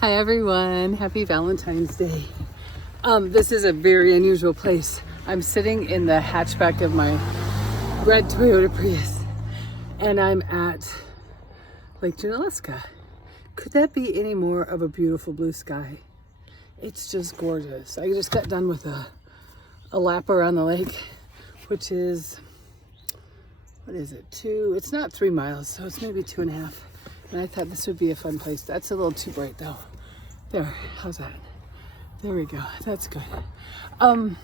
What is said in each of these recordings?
Hi everyone, happy Valentine's Day. This is a very unusual place. I'm sitting in the hatchback of my red Toyota Prius and I'm at Lake Junaluska. Could that be any more of a beautiful blue sky? It's just gorgeous. I just got done with a lap around the lake, which is, what is it, it's not 3 miles, so it's maybe 2.5. And I thought this would be a fun place. That's a little too bright though. There, how's that? There we go, that's good. Golly,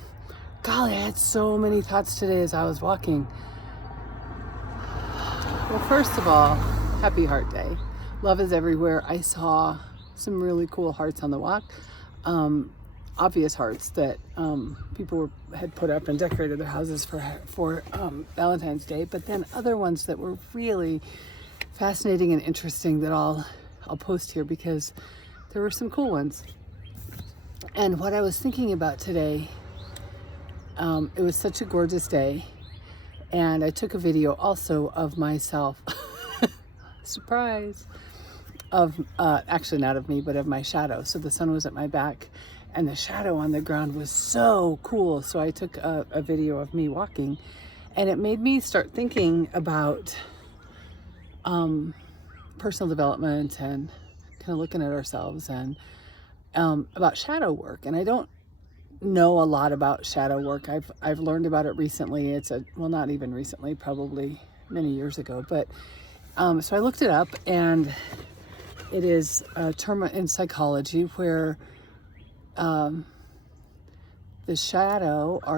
I had so many thoughts today as I was walking. Well, first of all, happy Heart Day. Love is everywhere. I saw some really cool hearts on the walk. Obvious hearts that people had put up and decorated their houses for Valentine's Day, but then other ones that were really fascinating and interesting that I'll post here because there were some cool ones. And what I was thinking about today, it was such a gorgeous day, and I took a video also of myself, surprise, of actually not of me, but of my shadow. So the sun was at my back and the shadow on the ground was so cool. So I took a video of me walking, and it made me start thinking about personal development and kind of looking at ourselves and about shadow work. And I don't know a lot about shadow work. I've learned about it recently. Well, not even recently, probably many years ago. But so I looked it up, and it is a term in psychology where our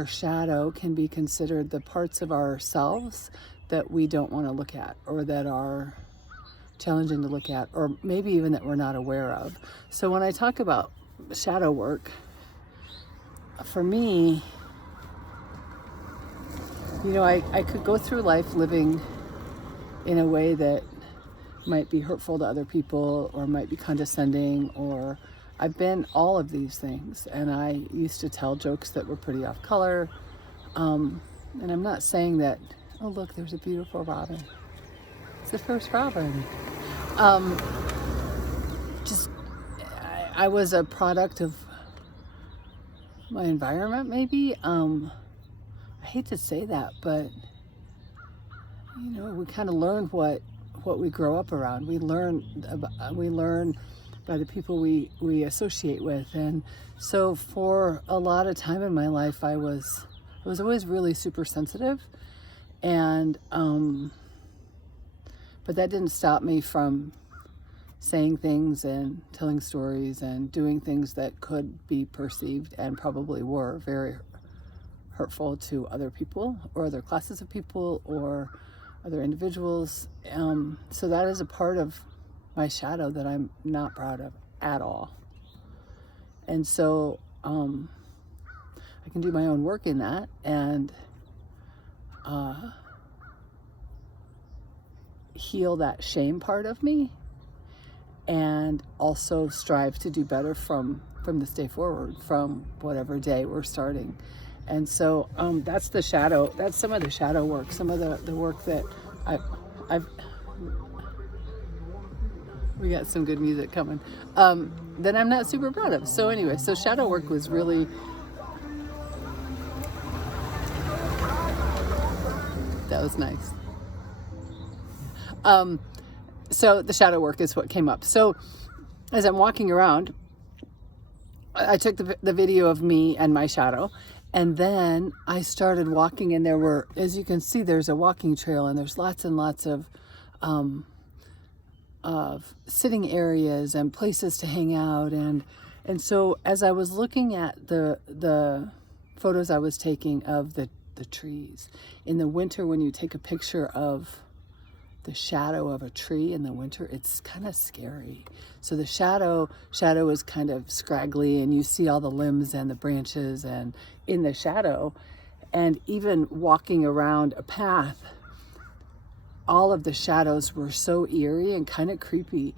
shadow can be considered the parts of ourselves that we don't want to look at, or that are challenging to look at, or maybe even that we're not aware of. So when I talk about shadow work, for me, I could go through life living in a way that might be hurtful to other people, or might be condescending, or I've been all of these things. And I used to tell jokes that were pretty off color. And I'm not saying that, oh look, there's a beautiful robin. It's the first robin. I was a product of my environment, maybe. I hate to say that, but we kind of learn what we grow up around. We learn by the people we associate with. And so for a lot of time in my life, I was always really super sensitive, and but that didn't stop me from saying things and telling stories and doing things that could be perceived, and probably were, very hurtful to other people, or other classes of people, or other individuals. So that is a part of my shadow that I'm not proud of at all. And so I can do my own work in that, and heal that shame part of me, and also strive to do better from this day forward, from whatever day we're starting. And so that's the shadow. That's some of the shadow work, some of the work that we got some good music coming, that I'm not super proud of. So anyway, so shadow work was really, that was nice. So the shadow work is what came up. So as I'm walking around, I took the video of me and my shadow, and then I started walking, and there were, as you can see, there's a walking trail, and there's lots and lots of sitting areas and places to hang out. And so as I was looking at the photos I was taking of the trees in the winter, when you take a picture of the shadow of a tree in the winter, it's kind of scary. So the shadow is kind of scraggly, and you see all the limbs and the branches and in the shadow. And even walking around a path, all of the shadows were so eerie and kind of creepy.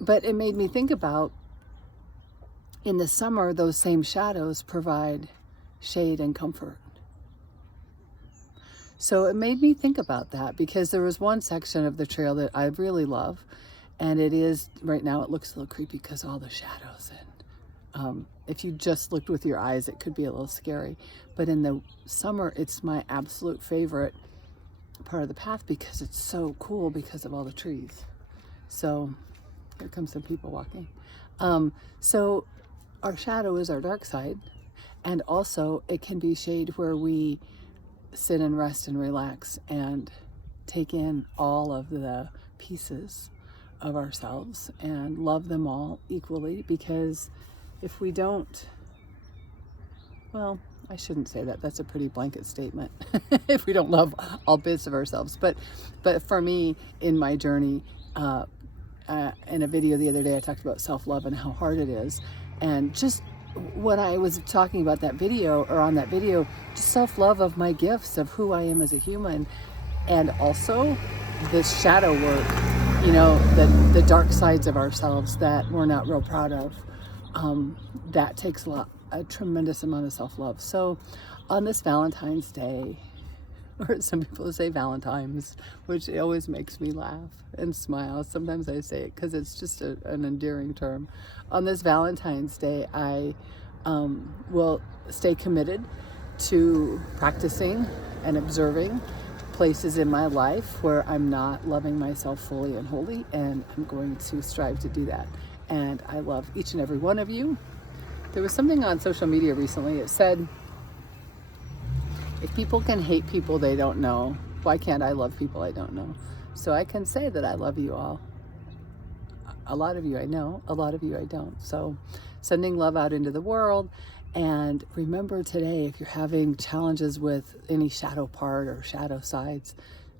But it made me think about, in the summer, those same shadows provide shade and comfort. So it made me think about that, because there was one section of the trail that I really love, And it is, right now it looks a little creepy because of all the shadows. And if you just looked with your eyes, it could be a little scary. But in the summer, it's my absolute favorite part of the path because it's so cool because of all the trees. So here come some people walking. So our shadow is our dark side. And also it can be shade where we sit and rest and relax and take in all of the pieces of ourselves and love them all equally, because if we don't, well, I shouldn't say that. That's a pretty blanket statement. If we don't love all bits of ourselves. But for me, in my journey, in a video the other day, I talked about self-love and how hard it is. And just when I was talking about that video, or on that video, just self-love of my gifts, of who I am as a human, and also this shadow work, you know, the dark sides of ourselves that we're not real proud of. That takes a tremendous amount of self-love. So on this Valentine's Day, or some people say Valentines, which always makes me laugh and smile. Sometimes I say it because it's just an endearing term. On this Valentine's Day, I will stay committed to practicing and observing places in my life where I'm not loving myself fully and wholly, and I'm going to strive to do that. And I love each and every one of you. There was something on social media recently. It said, if people can hate people they don't know, why can't I love people I don't know? So I can say that I love you all. A lot of you I know, a lot of you I don't. So sending love out into the world. And remember today, if you're having challenges with any shadow part or shadow sides,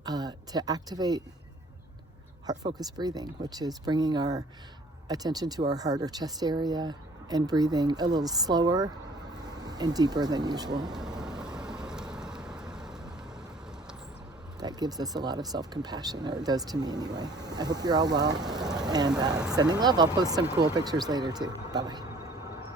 to activate heart-focused breathing, which is bringing our attention to our heart or chest area and breathing a little slower and deeper than usual. That gives us a lot of self-compassion, or it does to me anyway. I hope you're all well, and sending love. I'll post some cool pictures later too. Bye-bye.